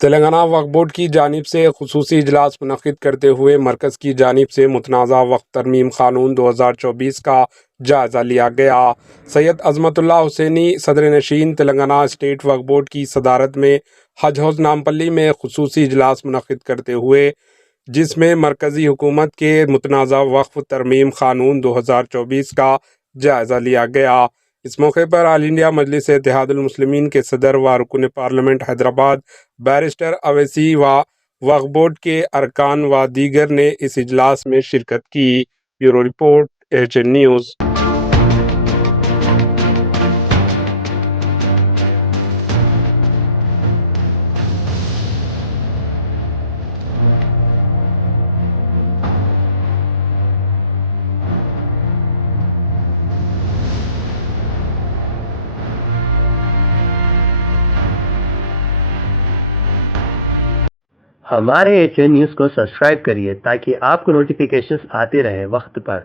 تلنگانہ وقف بورڈ کی جانب سے خصوصی اجلاس منعقد کرتے ہوئے مرکز کی جانب سے متنازع وقف ترمیم قانون 2024 کا جائزہ لیا گیا۔ سید عظمت اللہ حسینی صدر نشین تلنگانہ اسٹیٹ وقف بورڈ کی صدارت میں حج ہاؤس نامپلی میں خصوصی اجلاس منعقد کرتے ہوئے جس میں مرکزی حکومت کے متنازع وقف ترمیم قانون 2024 کا جائزہ لیا گیا۔ اس موقع پر آل انڈیا مجلس اتحاد المسلمین کے صدر و رکن پارلیمنٹ حیدرآباد بیرسٹر اویسی و وقف بورڈ کے ارکان و دیگر نے اس اجلاس میں شرکت کی۔ Bureau report AHN news. ہمارے AHN نیوز کو سبسکرائب کریے تاکہ آپ کو نوٹیفیکیشنز آتے رہیں وقت پر۔